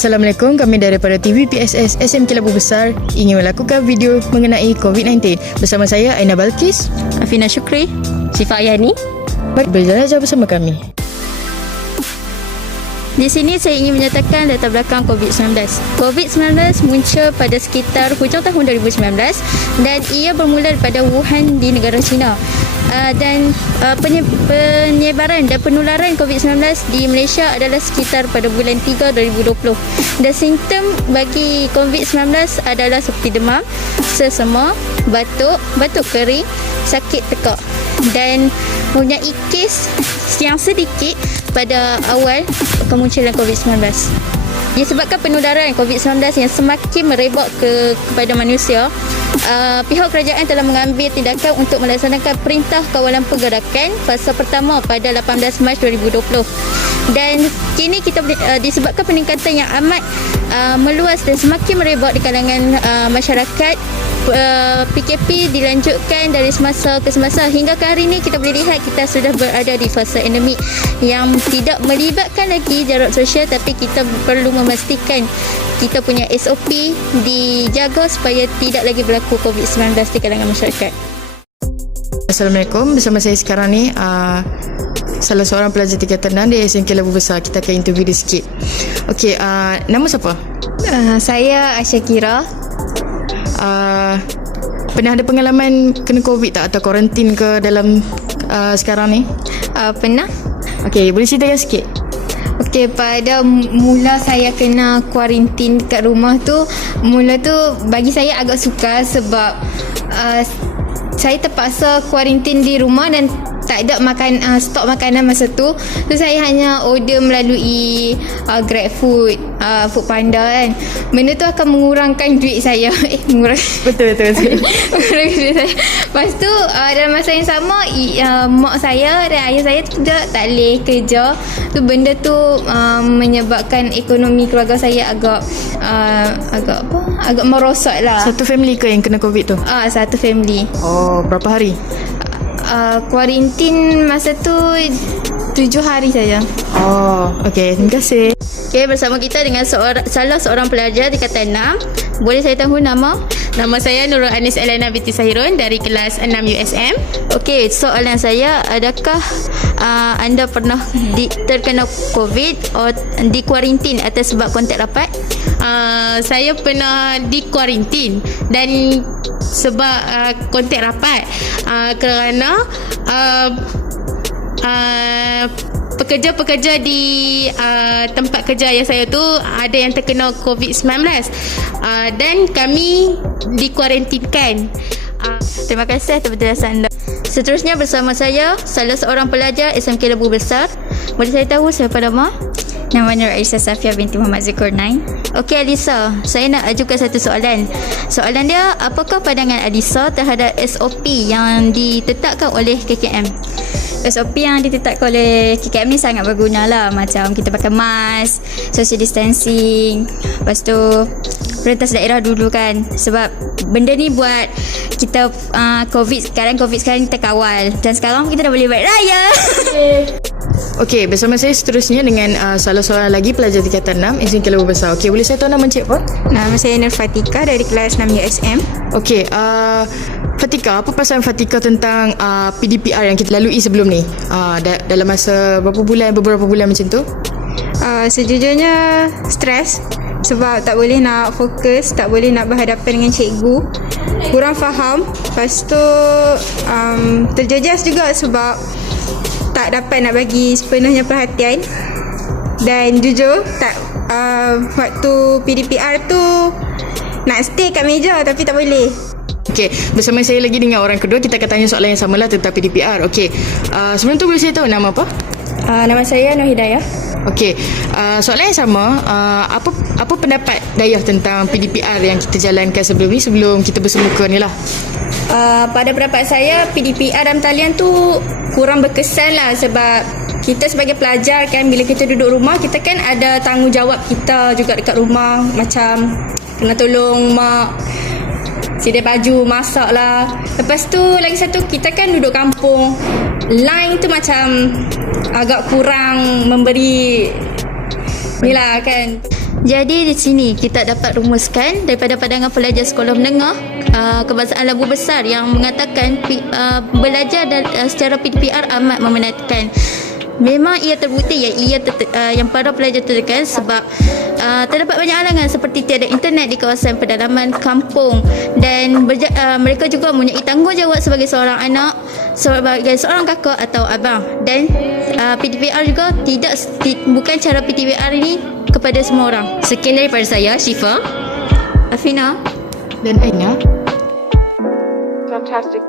Assalamualaikum, kami daripada TV PSS SMK Labu Besar ingin melakukan video mengenai COVID-19. Bersama saya Aina Balkis, Afina Syukri, Syifa Ayani. Berjaya bersama kami. Di sini saya ingin menyatakan latar belakang COVID-19. COVID-19 muncul pada sekitar hujung tahun 2019 dan ia bermula daripada Wuhan di negara China. Dan penyebaran dan penularan COVID-19 di Malaysia adalah sekitar pada bulan 3 2020. Dan simptom bagi COVID-19 adalah seperti demam, sesama, batuk kering, sakit tekak dan mempunyai kes yang sedikit pada awal kemunculan COVID-19. Disebabkan penularan COVID-19 yang semakin merebak kepada manusia, pihak kerajaan telah mengambil tindakan untuk melaksanakan Perintah Kawalan Pergerakan fasa pertama pada 18 Mac 2020. Dan kini kita disebabkan peningkatan yang amat meluas dan semakin merebak di kalangan masyarakat, PKP dilanjutkan dari semasa ke semasa hingga ke hari ini kita boleh lihat kita sudah berada di fasa endemik yang tidak melibatkan lagi jarak sosial, tapi kita perlu memastikan kita punya SOP dijaga supaya tidak lagi berlaku COVID-19 di kalangan masyarakat. Assalamualaikum, bersama saya sekarang ni salah seorang pelajar tingkatan 6 di SMK Labu Besar. Kita akan interview dia sikit. Okey, nama siapa? Saya Asyakira. Pernah ada pengalaman kena COVID tak atau kuarantin ke dalam sekarang ni? Pernah. Okey, boleh ceritakan sikit? Okey, pada mula saya kena kuarantin kat rumah tu, mula tu bagi saya agak sukar sebab saya terpaksa kuarantin di rumah dan tak ada stok makanan masa tu. So saya hanya order melalui GrabFood, Foodpanda kan. Benda tu akan mengurangkan duit saya. Betul. Mengurangkan duit saya. Lepas tu dalam masa yang sama mak saya dan ayah saya tak boleh kerja. Tu benda tu menyebabkan ekonomi keluarga saya agak merosot lah. Satu family ke yang kena COVID tu? Satu family. Oh, berapa hari? Kuarantin masa tu 7 hari saja. Oh, okey. Terima kasih. Okey, bersama kita dengan salah seorang pelajar tingkatan 6. Boleh saya tahu nama? Nama saya Nurul Anis Elena binti Sahirun dari kelas 6 USM. Okey, soalan saya, adakah anda pernah terkena COVID atau dikuarantin atas sebab kontak rapat? Saya pernah dikuarantin dan sebab kontak rapat kerana pekerja-pekerja di tempat kerja yang saya tu ada yang terkena COVID-19 dan kami dikuarantinkan. Terima kasih atas penjelasan anda. Seterusnya bersama saya salah seorang pelajar SMK Labu Besar. Boleh saya tahu siapa nama? Nama Nur Aisyah Safia binti Muhammad Zulkarnain. Okey Alisa, saya nak ajukan satu soalan. Soalan dia, apakah pandangan Alisa terhadap SOP yang ditetapkan oleh KKM? SOP yang ditetapkan oleh KKM ni sangat berguna lah. Macam kita pakai mask, social distancing, lepas tu perentas daerah dulu kan. Sebab benda ni buat kita COVID sekarang kita kawal. Dan sekarang kita dah boleh buat raya. Okey, bersama saya seterusnya dengan salah seorang lagi pelajar tingkatan 6 SMK Labu Besar. Okey, boleh saya tahu nama encik apa? Nama saya Nur Fatika dari kelas 6 USM. Okey, Fatika, apa perasaan Fatika tentang PDPR yang kita lalui sebelum ni? Dalam masa beberapa bulan macam tu? Sejujurnya stres sebab tak boleh nak fokus, tak boleh nak berhadapan dengan cikgu, kurang faham. Lepas tu terjejas juga sebab tak dapat nak bagi sepenuhnya perhatian. Dan jujur waktu PDPR tu nak stay kat meja tapi tak boleh. Okey, bersama saya lagi dengan orang kedua. Kita akan tanya soalan yang samalah tentang PDPR. Okey, sebelum tu boleh saya tahu nama apa? Nama saya Nur Hidayah. Okey, soalan yang sama. Apa pendapat Dayah tentang PDPR yang kita jalankan sebelum ni, sebelum kita bersemuka ni lah? Pada pendapat saya, PDPR dalam talian tu kurang berkesan lah. Sebab kita sebagai pelajar kan, bila kita duduk rumah, kita kan ada tanggungjawab kita juga dekat rumah. Macam kena tolong mak sedia baju, masak lah. Lepas tu lagi satu, kita kan duduk kampung, line tu macam agak kurang memberi ni lah kan. Jadi di sini kita dapat rumuskan daripada pandangan pelajar sekolah menengah kebangsaan Labu Besar yang mengatakan belajar secara PDPR amat memenatkan. Memang ia terbukti yang para pelajar tertekan sebab terdapat banyak halangan seperti tiada internet di kawasan pedalaman kampung dan mereka juga mempunyai tanggungjawab sebagai seorang anak, sebagai seorang kakak atau abang, dan PDPR juga bukan cara PDPR ini kepada semua orang. Sekian daripada saya, Syifa. Afina. Dan Aina. Fantastic.